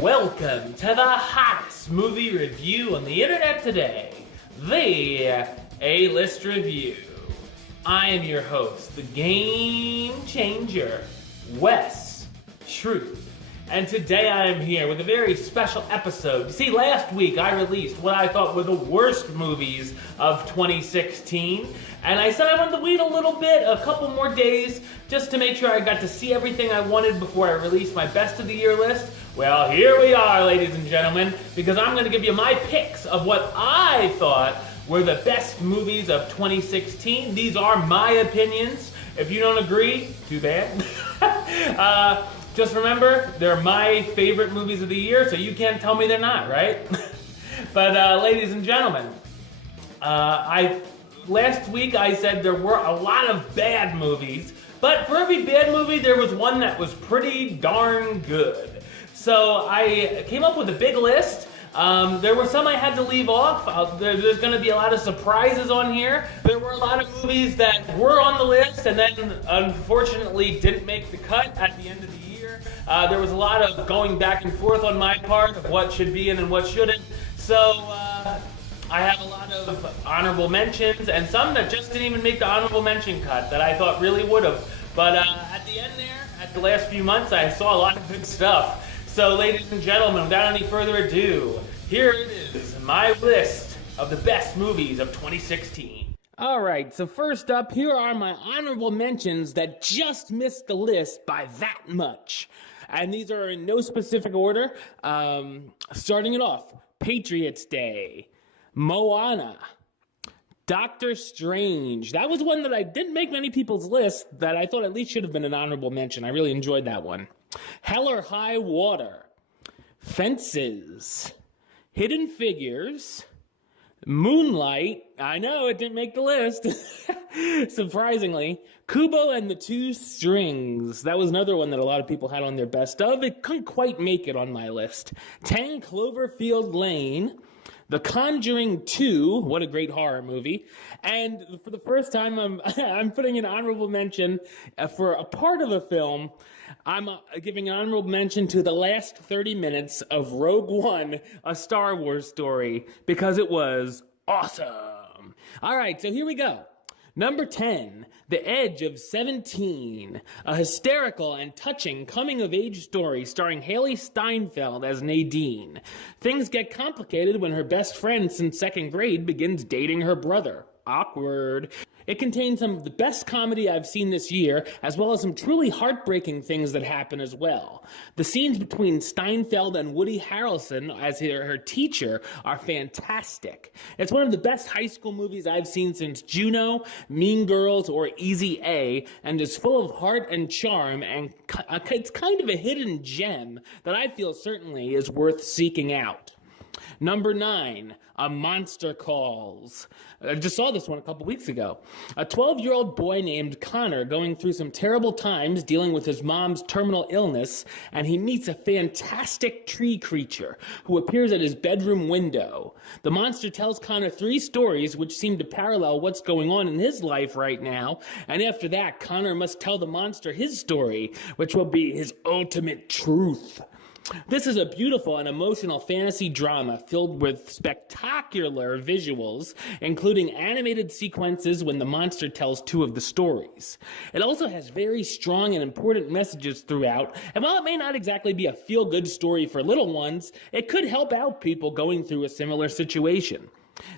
Welcome to the hottest movie review on the internet today, the A-List Review. I am your host, the Game Changer, Wes Truth. And today I am here with a very special episode. You see, last week I released what I thought were the worst movies of 2016. And I said I wanted to wait a little bit, a couple more days, just to make sure I got to see everything I wanted before I released my best of the year list. Well, here we are, ladies and gentlemen, because I'm going to give you my picks of what I thought were the best movies of 2016. These are my opinions. If you don't agree, too bad. Just remember, they're my favorite movies of the year, so you can't tell me they're not, right? But ladies and gentlemen, last week I said there were a lot of bad movies, but for every bad movie there was one that was pretty darn good. So I came up with a big list. There were some I had to leave off. There's going to be a lot of surprises on here. There were a lot of movies that were on the list and then unfortunately didn't make the cut at the end of the year. There was a lot of going back and forth on my part of what should be in and what shouldn't. So I have a lot of honorable mentions and some that just didn't even make the honorable mention cut that I thought really would have. But at the end there, at the last few months, I saw a lot of good stuff. So ladies and gentlemen, without any further ado, here it is, my list of the best movies of 2016. Alright, so first up, here are my honorable mentions that just missed the list by that much. And these are in no specific order. Starting it off, Patriots Day, Moana, Doctor Strange. That was one that I didn't make many people's lists that I thought at least should have been an honorable mention. I really enjoyed that one. Hell or High Water, Fences, Hidden Figures, Moonlight. I know it didn't make the list. Surprisingly, Kubo and the Two Strings. That was another one that a lot of people had on their best of. It couldn't quite make it on my list. 10 Cloverfield Lane, The Conjuring 2, what a great horror movie. And for the first time, I'm putting an honorable mention for a part of a film. I'm giving an honorable mention to the last 30 minutes of Rogue One, a Star Wars story, because it was awesome. All right, so here we go. Number 10, The Edge of 17, a hysterical and touching coming-of-age story starring Haley Steinfeld as Nadine. Things get complicated when her best friend since second grade begins dating her brother. Awkward. It contains some of the best comedy I've seen this year, as well as some truly heartbreaking things that happen as well. The scenes between Steinfeld and Woody Harrelson as her teacher are fantastic. It's one of the best high school movies I've seen since Juno, Mean Girls, or Easy A, and is full of heart and charm, and it's kind of a hidden gem that I feel certainly is worth seeking out. Number 9, A Monster Calls. I just saw this one a couple weeks ago. A 12-year-old boy named Connor going through some terrible times dealing with his mom's terminal illness, and he meets a fantastic tree creature who appears at his bedroom window. The monster tells Connor 3 stories which seem to parallel what's going on in his life right now, and after that, Connor must tell the monster his story, which will be his ultimate truth. This is a beautiful and emotional fantasy drama filled with spectacular visuals, including animated sequences when the monster tells 2 of the stories. It also has very strong and important messages throughout, and while it may not exactly be a feel-good story for little ones, it could help out people going through a similar situation.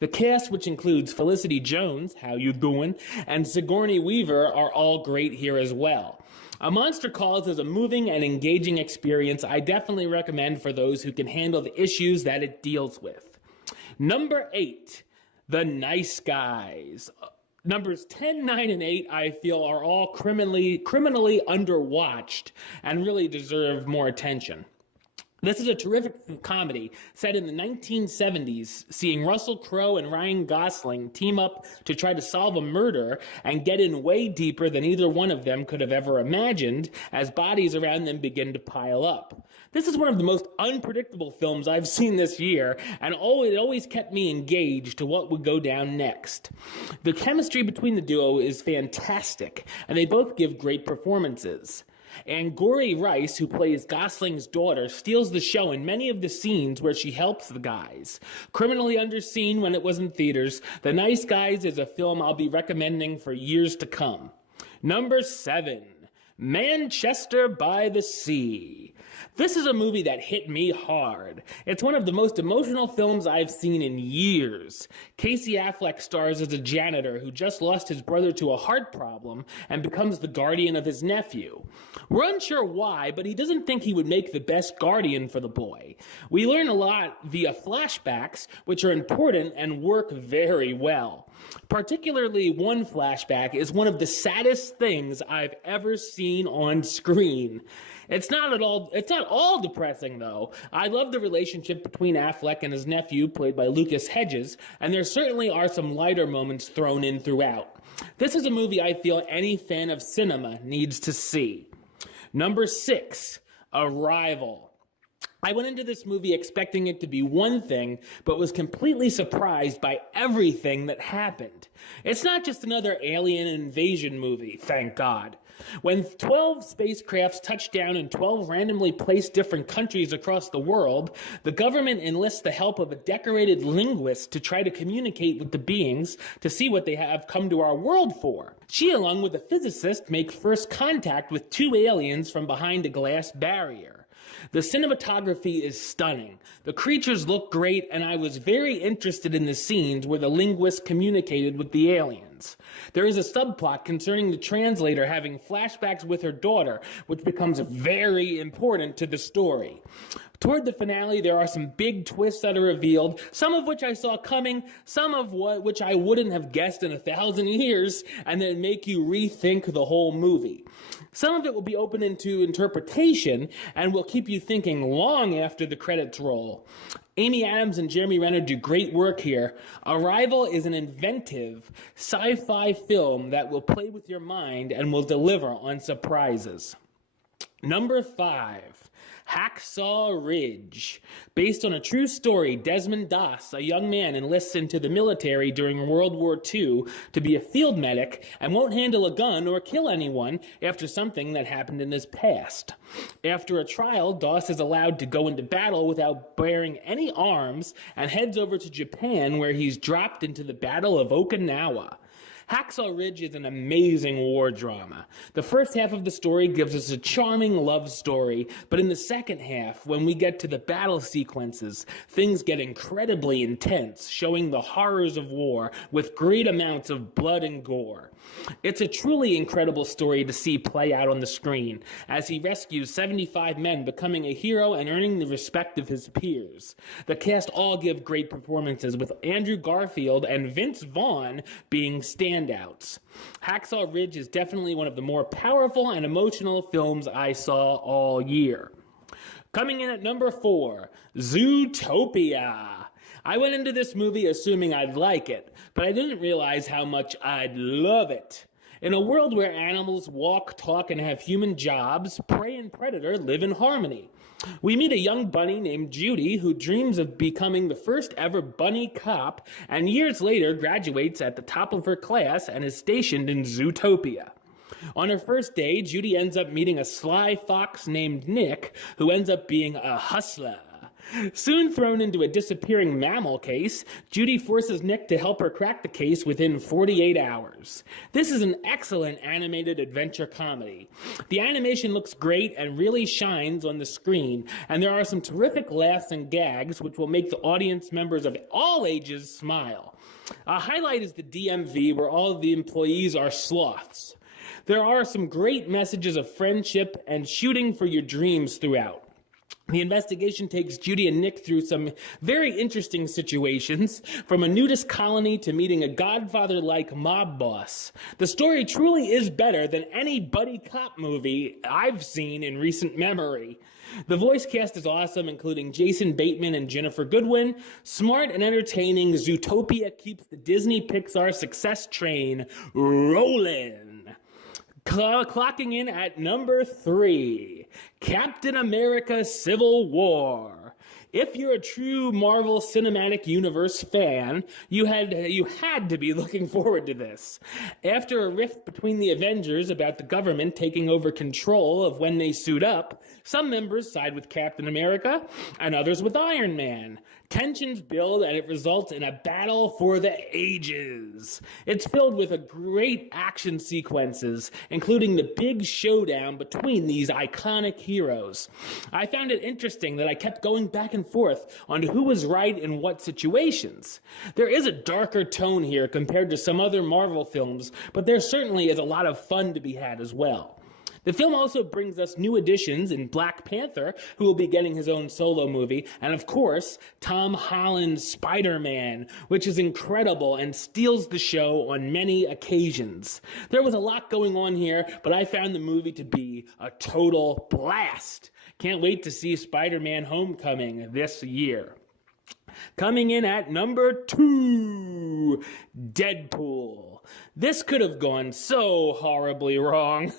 The cast, which includes Felicity Jones, how you doing, and Sigourney Weaver, are all great here as well. A Monster Calls is a moving and engaging experience I definitely recommend for those who can handle the issues that it deals with. Number 8, The Nice Guys. Numbers 10, 9, and 8 I feel are all criminally underwatched and really deserve more attention. This is a terrific comedy set in the 1970s, seeing Russell Crowe and Ryan Gosling team up to try to solve a murder and get in way deeper than either one of them could have ever imagined as bodies around them begin to pile up. This is one of the most unpredictable films I've seen this year, and it always kept me engaged to what would go down next. The chemistry between the duo is fantastic, and they both give great performances. Angourie Rice, who plays Gosling's daughter, steals the show in many of the scenes where she helps the guys. Criminally underseen when it was in theaters, The Nice Guys is a film I'll be recommending for years to come. Number 7, Manchester by the Sea. This is a movie that hit me hard. It's one of the most emotional films I've seen in years. Casey Affleck stars as a janitor who just lost his brother to a heart problem and becomes the guardian of his nephew. We're unsure why, but he doesn't think he would make the best guardian for the boy. We learn a lot via flashbacks, which are important and work very well. Particularly one flashback is one of the saddest things I've ever seen on screen. It's not all depressing, though. I love the relationship between Affleck and his nephew, played by Lucas Hedges, and there certainly are some lighter moments thrown in throughout. This is a movie I feel any fan of cinema needs to see. Number 6, Arrival. I went into this movie expecting it to be one thing, but was completely surprised by everything that happened. It's not just another alien invasion movie, thank God. When 12 spacecrafts touch down in 12 randomly placed different countries across the world, the government enlists the help of a decorated linguist to try to communicate with the beings to see what they have come to our world for. She, along with a physicist, make first contact with 2 aliens from behind a glass barrier. The cinematography is stunning. The creatures look great, and I was very interested in the scenes where the linguist communicated with the aliens. There is a subplot concerning the translator having flashbacks with her daughter, which becomes very important to the story. Toward the finale, there are some big twists that are revealed, some of which I saw coming, some of which I wouldn't have guessed in 1,000 years, and then make you rethink the whole movie. Some of it will be open into interpretation and will keep you thinking long after the credits roll. Amy Adams and Jeremy Renner do great work here. Arrival is an inventive sci-fi film that will play with your mind and will deliver on surprises. Number 5, Hacksaw Ridge. Based on a true story, Desmond Doss, a young man, enlists into the military during World War II to be a field medic and won't handle a gun or kill anyone after something that happened in his past. After a trial, Doss is allowed to go into battle without bearing any arms and heads over to Japan, where he's dropped into the Battle of Okinawa. Hacksaw Ridge is an amazing war drama. The first half of the story gives us a charming love story, but in the second half, when we get to the battle sequences, things get incredibly intense, showing the horrors of war with great amounts of blood and gore. It's a truly incredible story to see play out on the screen, as he rescues 75 men, becoming a hero and earning the respect of his peers. The cast all give great performances, with Andrew Garfield and Vince Vaughn being standouts. Hacksaw Ridge is definitely one of the more powerful and emotional films I saw all year. Coming in at number 4, Zootopia. I went into this movie assuming I'd like it, but I didn't realize how much I'd love it. In a world where animals walk, talk, and have human jobs, prey and predator live in harmony. We meet a young bunny named Judy who dreams of becoming the first ever bunny cop, and years later graduates at the top of her class and is stationed in Zootopia. On her first day, Judy ends up meeting a sly fox named Nick, who ends up being a hustler. Soon thrown into a disappearing mammal case, Judy forces Nick to help her crack the case within 48 hours. This is an excellent animated adventure comedy. The animation looks great and really shines on the screen, and there are some terrific laughs and gags which will make the audience members of all ages smile. A highlight is the DMV, where all of the employees are sloths. There are some great messages of friendship and shooting for your dreams throughout. The investigation takes Judy and Nick through some very interesting situations, from a nudist colony to meeting a Godfather-like mob boss. The story truly is better than any buddy cop movie I've seen in recent memory. The voice cast is awesome, including Jason Bateman and Jennifer Goodwin. Smart and entertaining, Zootopia keeps the Disney Pixar success train rolling. Clocking in at number 3, Captain America Civil War. If you're a true Marvel Cinematic Universe fan, you had to be looking forward to this. After a rift between the Avengers about the government taking over control of when they suit up, some members side with Captain America and others with Iron Man. Tensions build and it results in a battle for the ages. It's filled with a great action sequences, including the big showdown between these iconic heroes. I found it interesting that I kept going back and forth on who was right in what situations. There is a darker tone here compared to some other Marvel films, but there certainly is a lot of fun to be had as well. The film also brings us new additions in Black Panther, who will be getting his own solo movie, and of course, Tom Holland's Spider-Man, which is incredible and steals the show on many occasions. There was a lot going on here, but I found the movie to be a total blast. Can't wait to see Spider-Man Homecoming this year. Coming in at number 2, Deadpool. This could have gone so horribly wrong.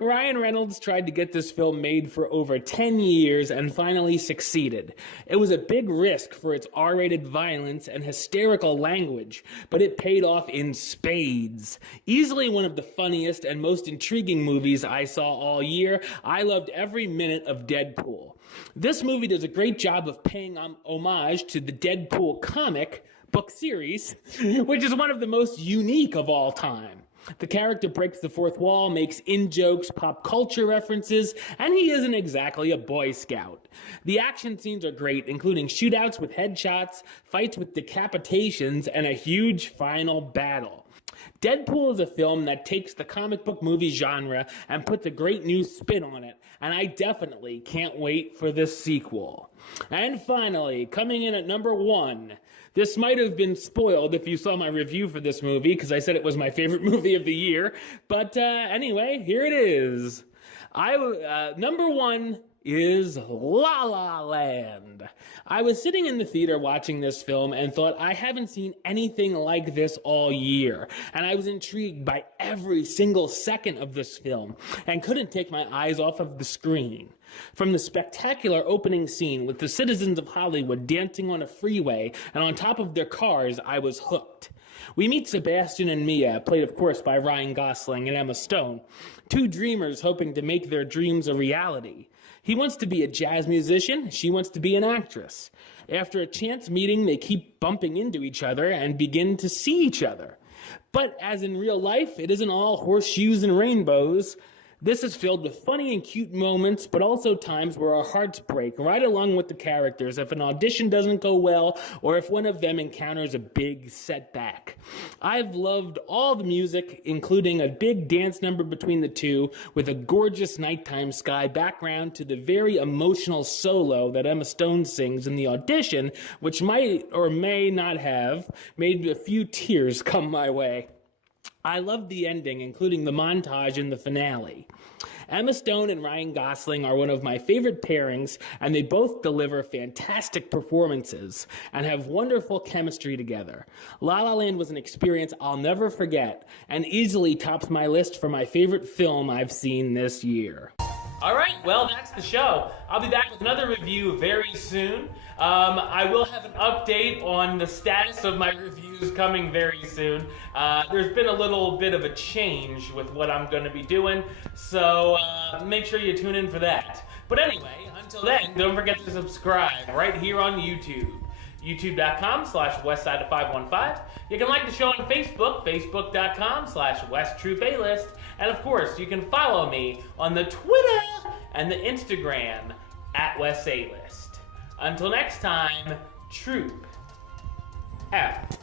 Ryan Reynolds tried to get this film made for over 10 years and finally succeeded. It was a big risk for its R-rated violence and hysterical language, but it paid off in spades. Easily one of the funniest and most intriguing movies I saw all year, I loved every minute of Deadpool. This movie does a great job of paying homage to the Deadpool comic book series, which is one of the most unique of all time. The character breaks the fourth wall, makes in-jokes, pop culture references, and he isn't exactly a Boy Scout. The action scenes are great, including shootouts with headshots, fights with decapitations, and a huge final battle. Deadpool is a film that takes the comic book movie genre and puts a great new spin on it, and I definitely can't wait for this sequel. And finally, coming in at number 1, this might have been spoiled if you saw my review for this movie, because I said it was my favorite movie of the year, but anyway, here it is. Number 1 is La La Land. I was sitting in the theater watching this film and thought, I haven't seen anything like this all year. And I was intrigued by every single second of this film and couldn't take my eyes off of the screen. From the spectacular opening scene with the citizens of Hollywood dancing on a freeway and on top of their cars, I was hooked. We meet Sebastian and Mia, played of course by Ryan Gosling and Emma Stone, two dreamers hoping to make their dreams a reality. He wants to be a jazz musician, she wants to be an actress. After a chance meeting, they keep bumping into each other and begin to see each other. But as in real life, it isn't all horseshoes and rainbows. This is filled with funny and cute moments, but also times where our hearts break right along with the characters if an audition doesn't go well or if one of them encounters a big setback. I've loved all the music, including a big dance number between the two with a gorgeous nighttime sky background to the very emotional solo that Emma Stone sings in the audition, which might or may not have made a few tears come my way. I loved the ending, including the montage in the finale. Emma Stone and Ryan Gosling are one of my favorite pairings, and they both deliver fantastic performances and have wonderful chemistry together. La La Land was an experience I'll never forget and easily tops my list for my favorite film I've seen this year. All right, well, that's the show. I'll be back with another review very soon. I will have an update on the status of my reviews coming very soon. There's been a little bit of a change with what I'm going to be doing, so make sure you tune in for that. But anyway, until then, don't forget to subscribe right here on YouTube. youtube.com/westside of 515. You can like the show on Facebook, facebook.com/WestTruthAlist. And of course, you can follow me on the Twitter and the Instagram @WestAlist. Until next time, Troop out.